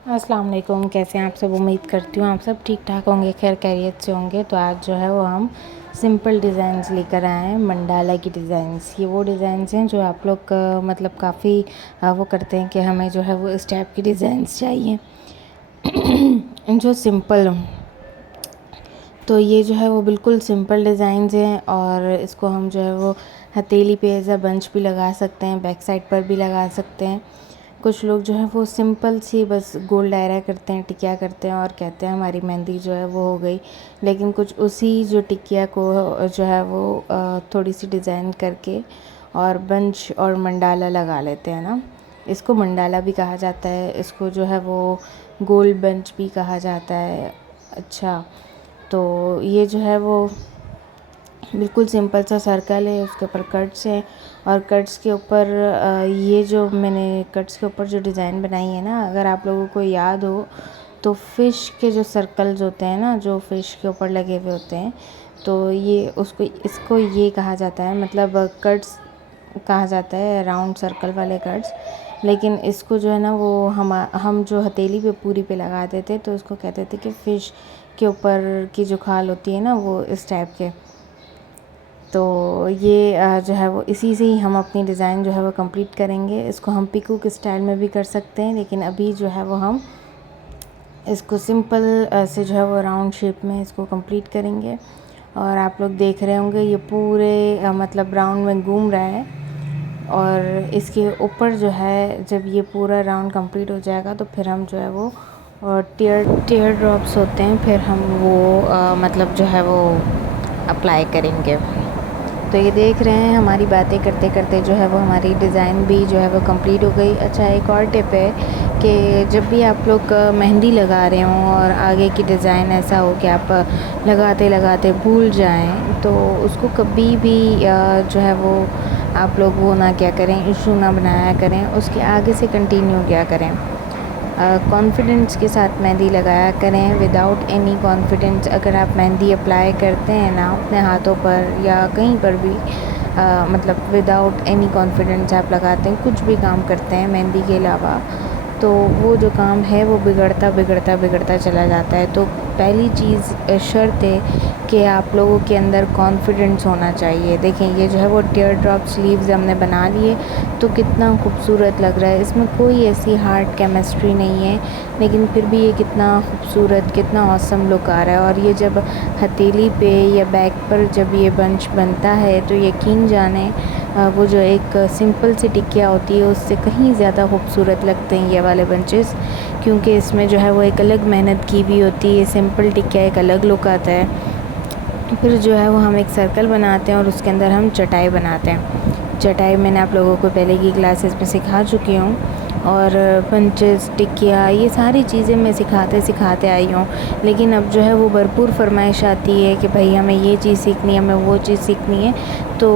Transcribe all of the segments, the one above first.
अस्सलाम वालेकुम। कैसे हैं आप सब? उम्मीद करती हूँ आप सब ठीक ठाक होंगे, खैर खैरियत से होंगे। तो आज जो है वो हम सिंपल डिज़ाइंस लेकर आए हैं, मंडाला की डिज़ाइंस। ये वो डिज़ाइंस हैं जो आप लोग मतलब काफ़ी वो करते हैं कि हमें जो है वो इस टाइप की डिज़ाइंस चाहिए जो सिंपल हो। तो ये जो है वो बिल्कुल सिंपल डिज़ाइंस हैं और इसको हम जो है वो हथेली पे एज़ अ बंच भी लगा सकते हैं, बैक साइड पर भी लगा सकते हैं। कुछ लोग जो है वो सिंपल सी बस गोल दायरा करते हैं, टिकिया करते हैं और कहते हैं हमारी मेहंदी जो है वो हो गई। लेकिन कुछ उसी जो टिकिया को जो है वो थोड़ी सी डिज़ाइन करके और बंच और मंडाला लगा लेते हैं ना। इसको मंडाला भी कहा जाता है, इसको जो है वो गोल बंच भी कहा जाता है। अच्छा, तो ये जो है वो बिल्कुल सिंपल सा सर्कल है, उसके ऊपर कट्स हैं और कट्स के ऊपर ये जो मैंने कट्स के ऊपर जो डिज़ाइन बनाई है ना, अगर आप लोगों को याद हो तो फ़िश के जो सर्कल्स होते हैं ना, जो फ़िश के ऊपर लगे हुए होते हैं, तो ये इसको ये कहा जाता है, मतलब कट्स कहा जाता है, राउंड सर्कल वाले कट्स। लेकिन इसको जो है ना वो हम जो हथेली पे पूरी पे लगाते थे तो उसको कहते थे कि फ़िश के ऊपर की जो खाल होती है ना वो इस टाइप के। तो ये जो है वो इसी से ही हम अपनी डिज़ाइन जो है वो कंप्लीट करेंगे। इसको हम पिकॉक स्टाइल में भी कर सकते हैं, लेकिन अभी जो है वो हम इसको सिंपल से जो है वो राउंड शेप में इसको कंप्लीट करेंगे। और आप लोग देख रहे होंगे ये पूरे मतलब राउंड में घूम रहा है। और इसके ऊपर जो है जब ये पूरा राउंड कंप्लीट हो जाएगा तो फिर हम जो है वो टीयर ड्रॉप्स होते हैं, फिर हम वो मतलब जो है वो अप्लाई करेंगे। तो ये देख रहे हैं हमारी बातें करते करते जो है वो हमारी डिज़ाइन भी जो है वो कंप्लीट हो गई। अच्छा, एक और टिप है कि जब भी आप लोग मेहंदी लगा रहे हों और आगे की डिज़ाइन ऐसा हो कि आप लगाते लगाते भूल जाएं, तो उसको कभी भी जो है वो आप लोग वो ना क्या करें, इशू ना बनाया करें, उसके आगे से कंटिन्यू किया करें। कॉन्फिडेंस के साथ मेहंदी लगाया करें। विदाउट एनी कॉन्फिडेंस अगर आप मेहंदी अप्लाई करते हैं ना अपने हाथों पर या कहीं पर भी, मतलब विदाउट एनी कॉन्फिडेंस आप लगाते हैं, कुछ भी काम करते हैं मेहंदी के अलावा, तो वो जो काम है वो बिगड़ता चला जाता है। तो पहली चीज़ शर्त है कि आप लोगों के अंदर कॉन्फिडेंस होना चाहिए। देखें ये जो है वो टीयर ड्रॉप स्लीव्स हमने बना लिए, तो कितना खूबसूरत लग रहा है। इसमें कोई ऐसी हार्ड केमिस्ट्री नहीं है, लेकिन फिर भी ये कितना खूबसूरत, कितना ऑसम लुक आ रहा है। और ये जब हथेली पे या बैक पर जब ये बंच बनता है तो यकीन जाने वो जो एक सिंपल सी टिकिया होती है उससे कहीं ज़्यादा खूबसूरत लगते हैं ये वाले बंचेस, क्योंकि इसमें जो है वो एक अलग मेहनत की भी होती है। सिंपल टिकिया एक अलग लुक आता है। फिर जो है वो हम एक सर्कल बनाते हैं और उसके अंदर हम चटाई बनाते हैं। चटाई मैंने आप लोगों को पहले की क्लासेस में सिखा चुकी हूँ, और पंचेस, टिकिया, ये सारी चीज़ें मैं सिखाते सिखाते आई हूँ। लेकिन अब जो है वो भरपूर फरमाइश आती है कि भाई हमें ये चीज़ सीखनी है, हमें वो चीज़ सीखनी है। तो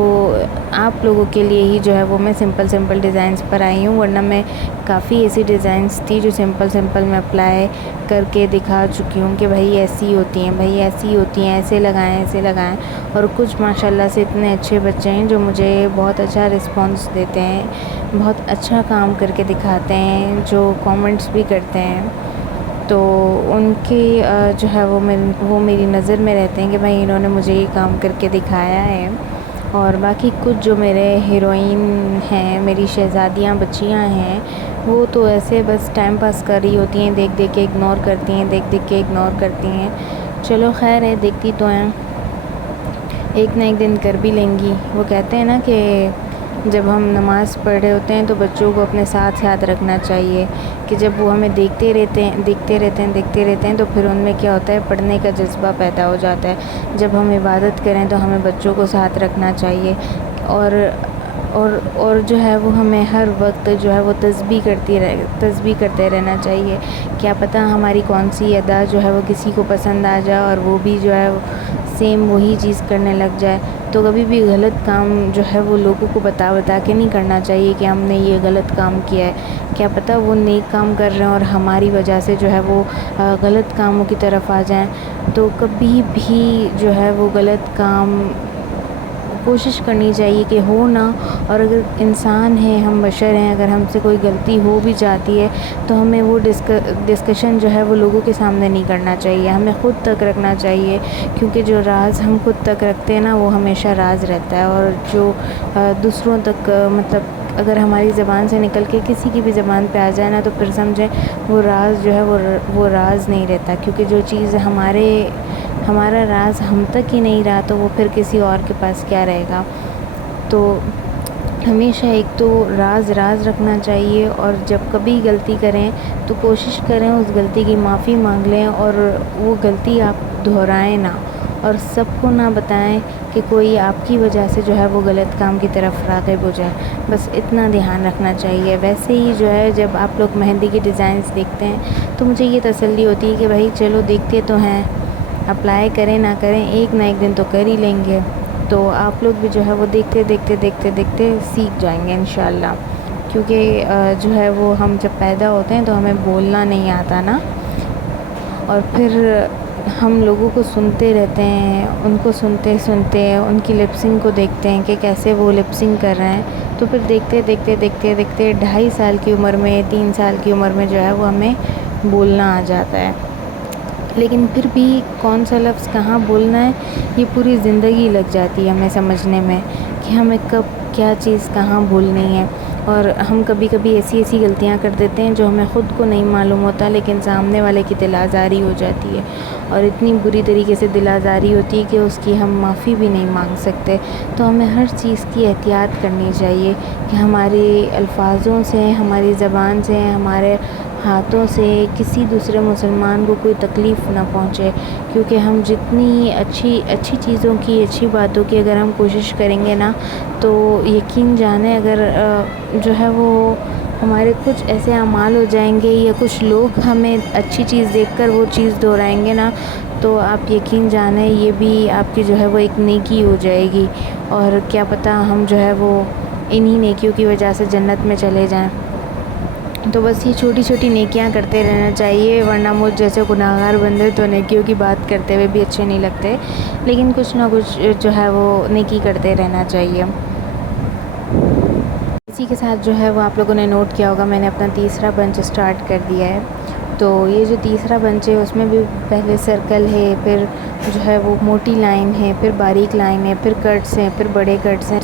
आप लोगों के लिए ही जो है वो मैं सिंपल डिज़ाइंस पर आई हूँ, वरना मैं काफ़ी ऐसी डिज़ाइंस थी जो सिंपल मैं अप्लाई करके दिखा चुकी हूँ कि भाई ऐसी होती हैं, भाई ऐसी होती हैं, ऐसे लगाएं। और कुछ माशाल्लाह से इतने अच्छे बच्चे हैं जो मुझे बहुत अच्छा रिस्पांस देते हैं, बहुत अच्छा काम करके दिखाते हैं, जो कमेंट्स भी करते हैं। तो उनकी जो है वो मेरी नज़र में रहते हैं कि भाई इन्होंने मुझे ये काम करके दिखाया है। और बाकी कुछ जो मेरे हीरोइन हैं, मेरी शहज़ादियाँ बच्चियाँ हैं, वो तो ऐसे बस टाइम पास कर रही होती हैं, देख देख के इग्नोर करती हैं, देख देख के इग्नोर करती हैं। चलो खैर है, देखती तो हैं, एक ना एक दिन कर भी लेंगी। वो कहते हैं ना कि जब हम नमाज़ पढ़ रहे होते हैं तो बच्चों को अपने साथ याद रखना चाहिए कि जब वो हमें देखते रहते हैं तो फिर उनमें क्या होता है, पढ़ने का जज्बा पैदा हो जाता है। जब हम इबादत करें तो हमें बच्चों को साथ रखना चाहिए। और जो है वो हमें हर वक्त जो है वो तस्बीह करते रहना चाहिए। क्या पता हमारी कौन सी अदा जो है वो किसी को पसंद आ जाए और वो भी जो है सेम वही चीज़ करने लग जाए। तो कभी भी गलत काम जो है वो लोगों को बता के नहीं करना चाहिए कि हमने ये गलत काम किया है। क्या पता वो नेक काम कर रहे हैं और हमारी वजह से जो है वो गलत कामों की तरफ आ जाएं। तो कभी भी जो है वो गलत काम کوشش کرنی چاہیے کہ ہو نہ. اور اگر انسان ہیں، ہم بشر ہیں، اگر ہم سے کوئی غلطی ہو بھی جاتی ہے تو ہمیں وہ ڈسکشن جو ہے وہ لوگوں کے سامنے نہیں کرنا چاہیے، ہمیں خود تک رکھنا چاہیے. کیونکہ جو راز ہم خود تک رکھتے ہیں نا وہ ہمیشہ راز رہتا ہے. اور جو دوسروں تک مطلب اگر ہماری زبان سے نکل کے کسی کی بھی زبان پہ آ جائے نا تو پھر سمجھیں وہ راز جو ہے وہ راز نہیں رہتا. کیونکہ جو چیز ہمارا راز ہم تک ہی نہیں رہا تو وہ پھر کسی اور کے پاس کیا رہے گا. تو ہمیشہ ایک تو راز رکھنا چاہیے. اور جب کبھی غلطی کریں تو کوشش کریں اس غلطی کی معافی مانگ لیں اور وہ غلطی آپ دہرائیں نہ، اور سب کو نہ بتائیں کہ کوئی آپ کی وجہ سے جو ہے وہ غلط کام کی طرف راغب ہو جائے. بس اتنا دھیان رکھنا چاہیے. ویسے ہی جو ہے جب آپ لوگ مہندی کی ڈیزائنس دیکھتے ہیں تو مجھے یہ تسلی ہوتی ہے کہ بھائی چلو دیکھتے تو ہیں، اپلائی کریں نہ کریں ایک نہ ایک دن تو کر ہی لیں گے. تو آپ لوگ بھی جو ہے وہ دیکھتے سیکھ جائیں گے انشاءاللہ. کیونکہ جو ہے وہ ہم جب پیدا ہوتے ہیں تو ہمیں بولنا نہیں آتا نا، اور پھر ہم لوگوں کو سنتے رہتے ہیں، ان کو سنتے ان کی لپسنگ کو دیکھتے ہیں کہ کیسے وہ لپسنگ کر رہے ہیں. تو پھر دیکھتے 2.5 سال کی عمر میں 3 سال کی عمر میں جو ہے وہ ہمیں بولنا آ جاتا ہے. لیکن پھر بھی کون سا لفظ کہاں بولنا ہے یہ پوری زندگی لگ جاتی ہے ہمیں سمجھنے میں کہ ہمیں کب کیا چیز کہاں بولنی ہے. اور ہم کبھی ایسی غلطیاں کر دیتے ہیں جو ہمیں خود کو نہیں معلوم ہوتا لیکن سامنے والے کی دل آزاری ہو جاتی ہے، اور اتنی بری طریقے سے دل آزاری ہوتی ہے کہ اس کی ہم معافی بھی نہیں مانگ سکتے. تو ہمیں ہر چیز کی احتیاط کرنی چاہیے کہ ہمارے الفاظوں سے، ہماری زبان سے، ہمارے ہاتھوں سے کسی دوسرے مسلمان کو کوئی تکلیف نہ پہنچے. کیونکہ ہم جتنی اچھی چیزوں کی، اچھی باتوں کی اگر ہم کوشش کریں گے نا تو یقین جانیں اگر جو ہے وہ ہمارے کچھ ایسے اعمال ہو جائیں گے یا کچھ لوگ ہمیں اچھی چیز دیکھ کر وہ چیز دہرائیں گے نا تو آپ یقین جانیں یہ بھی آپ کی جو ہے وہ ایک نیکی ہو جائے گی. اور کیا پتہ ہم جو ہے وہ انہی نیکیوں کی وجہ سے جنت میں چلے جائیں. تو بس یہ چھوٹی نیکیاں کرتے رہنا چاہیے، ورنہ مجھ جیسے گناہگار بندے تو نیکیوں کی بات کرتے ہوئے بھی اچھے نہیں لگتے. لیکن کچھ نہ کچھ جو ہے وہ نیکی کرتے رہنا چاہیے. اسی کے ساتھ جو ہے وہ آپ لوگوں نے نوٹ کیا ہوگا میں نے اپنا تیسرا بنچ اسٹارٹ کر دیا ہے. تو یہ جو تیسرا بنچ ہے اس میں بھی پہلے سرکل ہے، پھر جو ہے وہ موٹی لائن ہے، پھر باریک لائن ہے، پھر کٹس ہیں، پھر بڑے کٹس ہیں.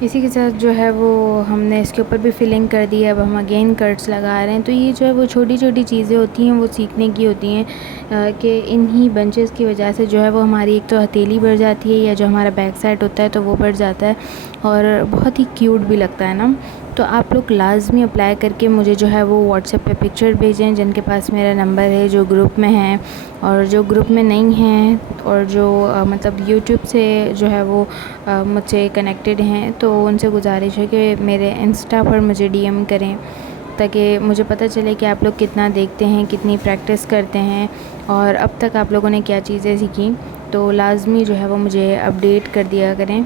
اسی کے ساتھ جو ہے وہ ہم نے اس کے اوپر بھی فلنگ کر دی ہے. اب ہم اگین کٹس لگا رہے ہیں. تو یہ جو ہے وہ چھوٹی چیزیں ہوتی ہیں وہ سیکھنے کی ہوتی ہیں کہ انہی بنچز کی وجہ سے جو ہے وہ ہماری ایک تو ہتھیلی بڑھ جاتی ہے یا جو ہمارا بیک سائڈ ہوتا ہے تو وہ بڑھ جاتا ہے اور بہت ہی کیوٹ بھی لگتا ہے نا. تو آپ لوگ لازمی اپلائی کر کے مجھے جو ہے وہ واٹس ایپ پہ پکچر بھیجیں جن کے پاس میرا نمبر ہے، جو گروپ میں ہیں اور جو گروپ میں نہیں ہیں اور جو مطلب یوٹیوب سے جو ہے وہ مجھ سے کنیکٹڈ ہیں. تو ان سے گزارش ہے کہ میرے انسٹا پر مجھے ڈی ایم کریں تاکہ مجھے پتہ چلے کہ آپ لوگ کتنا دیکھتے ہیں، کتنی پریکٹس کرتے ہیں اور اب تک آپ لوگوں نے کیا چیزیں سیکھیں. تو لازمی جو ہے وہ مجھے اپڈیٹ کر دیا کریں،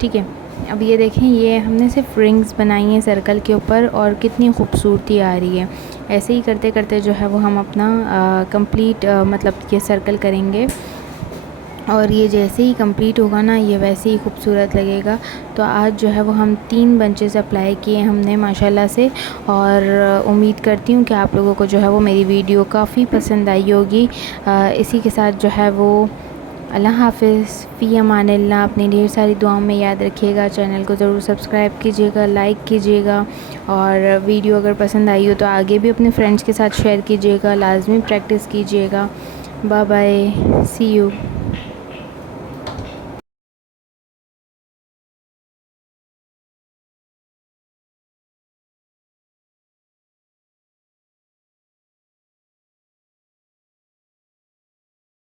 ٹھیک ہے. اب یہ دیکھیں یہ ہم نے صرف رنگز بنائی ہیں سرکل کے اوپر اور کتنی خوبصورتی آ رہی ہے. ایسے ہی کرتے جو ہے وہ ہم اپنا کمپلیٹ مطلب یہ سرکل کریں گے اور یہ جیسے ہی کمپلیٹ ہوگا نا یہ ویسے ہی خوبصورت لگے گا. تو آج جو ہے وہ ہم 3 بنچز اپلائی کیے ہم نے ماشاءاللہ سے، اور امید کرتی ہوں کہ آپ لوگوں کو جو ہے وہ میری ویڈیو کافی پسند آئی ہوگی. اسی کے ساتھ جو ہے وہ اللہ حافظ، فی امان اللہ. اپنی ڈھیر ساری دعاؤں میں یاد رکھیے گا. چینل کو ضرور سبسکرائب کیجیے گا، لائک کیجیے گا، اور ویڈیو اگر پسند آئی ہو تو آگے بھی اپنے فرینڈس کے ساتھ شیئر کیجیے گا. لازمی پریکٹس کیجیے گا. Bye bye, see you.